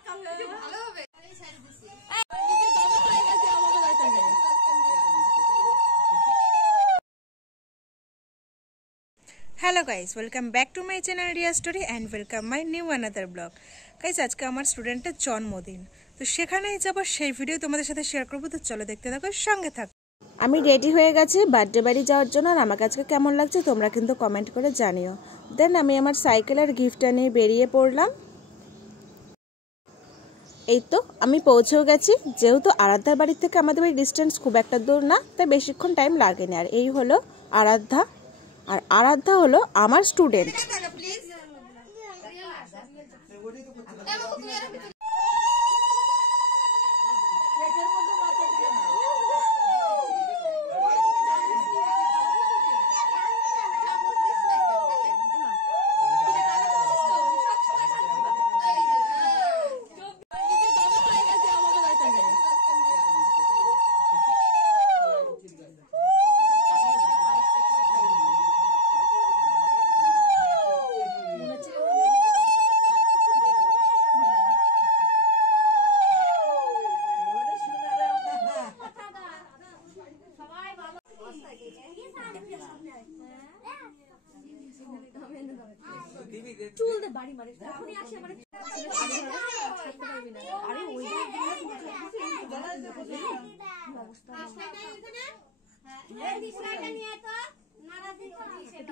Hello guys, welcome back to my channel Ria story and welcome my new another blog. Guys आज के আমার স্টুডেন্টের জন্মদিন, তো সেখানেই যাব, সেই ভিডিও তোমাদের সাথে শেয়ার করব। তো চলো দেখতে থাকো, সঙ্গে থাকো। আমি রেডি হয়ে গেছি বার্থডে বাড়ি যাওয়ার জন্য, আর আমাকে আজকে কেমন লাগছে তোমরা কিন্তু কমেন্ট করে জানিও। দেন আমি আমার সাইকেল আর গিফটটা নিয়ে বেরিয়ে পড়লাম। এই তো আমি পৌঁছেও গেছি। যেহেতু আরাধ্যার বাড়ি থেকে আমাদের বাড়ির ডিস্টেন্স খুব একটা দূর না, তাই বেশিক্ষণ টাইম লাগেনি। আর এই হলো আরাধ্যা, আর আরাধ্যা হলো আমার স্টুডেন্ট। চুল দে বাড়ি মারে তখনই আসে মানে ছাড়তে পারবি না। আরে ওই অবস্থা এই দিশাটা নিয়ে তো নানা দিন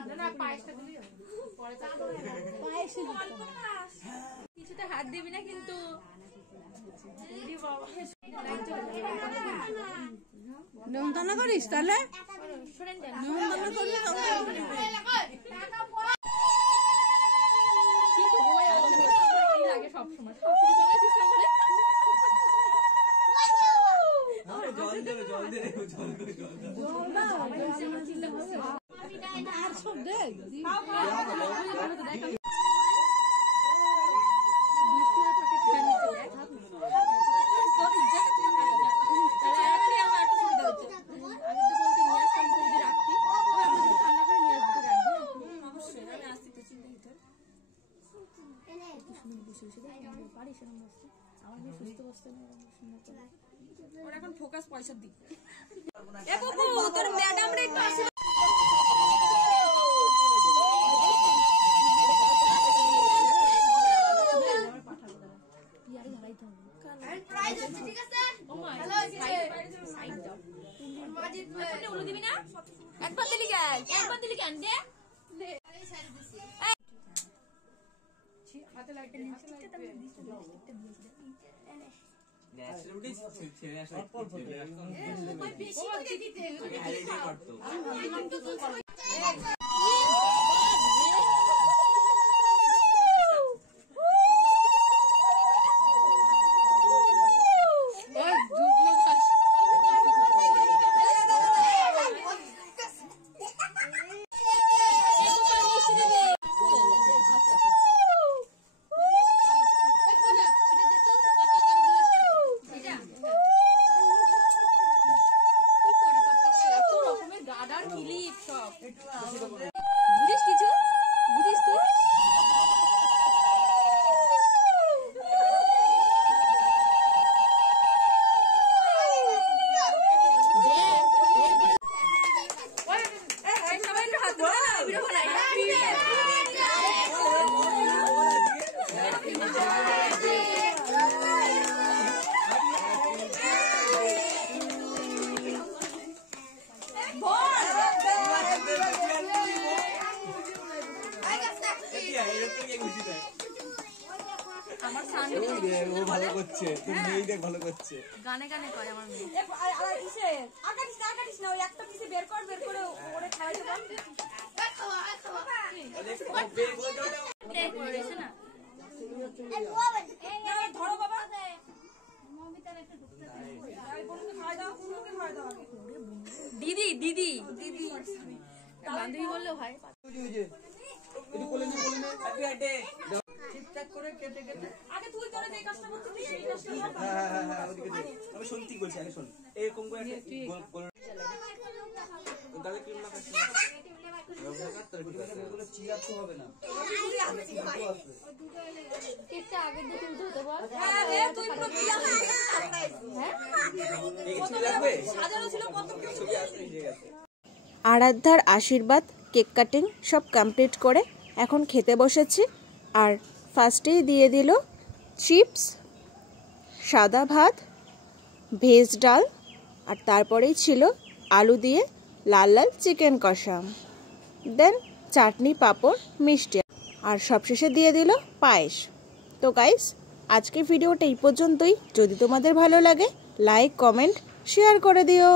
না না পায়েসটা দিবি পরে পায়েসে কিছুতে হাত দিবি না কিন্তু দি বাবা নন্দনা করিস তাহলে শুনেন নন্দনা করবি এখন ফোকাস পয়সার দিকে। এ বাবু তোর ম্যাডাম রে একটু আসে ঠিক আছে। ও মা সাইড দাও মাজিদ আপনি উলো দিবি না একবার দিলি কেন দে এই সাইড দিছি হাতে লাইটটা নিচে লাগবে ন্যাচারালি ছেড়ে আসলে ওই বেশি করে দিতে আগে হাইলাইট করতে আমি তো বুঝিস কিছু বুঝিস তুই আমার সামনে ও ভালো করছে, তুমি মেয়ে দেখ ভালো করছে, গানে গানে কয় আমার মেয়ে। আর ইসে আকাটিস না ওই একটা পিসে বের করে ওরে খাওয়াই দেব। খাওয়া বের করে দাও দেখ পড়েছে না। এই ধরো বাবা মমিতার একটা ঢুকতে দাও। আর কোনকে খাওয়া দাও, কোনকে খাওয়া দাও। দিদি বান্ধবী বললেও হয়। এটি কোলে নে আটে ঠিকঠাক করে কেটে আগে তুই তোরে যে কাজটা করছিস সেই কাজটা কর। হ্যাঁ ওদিকে দে। আমি শুনতি বলছি, আগে শুন। এরকম করে গোল তাহলে ক্রিম মাখাস না। রং মাখাস তোর ঠিক আছে। এগুলো চিয়ার তো হবে না। কেটে আগের দিকে উঠতে বল। হ্যাঁ রে তুই পুরো বিয়া হয়ে গেছিস। হ্যাঁ সাজানো ছিল কত কিছু আসছে। আরাধ্যার আশীর্বাদ, কেক কাটিং সব কমপ্লিট করে এখন খেতে বসেছি। আর ফার্স্টেই দিয়ে দিল চিপস, সাদা ভাত, ভেজ ডাল, আর তারপরেই ছিল আলু দিয়ে লাল লাল চিকেন কষা, দেন চাটনি, পাঁপড়, মিষ্টি, আর সবশেষে দিয়ে দিল পায়েস। তো গাইস, আজকের ভিডিওটা এই পর্যন্তই। যদি তোমাদের ভালো লাগে লাইক, কমেন্ট, শেয়ার করে দিও।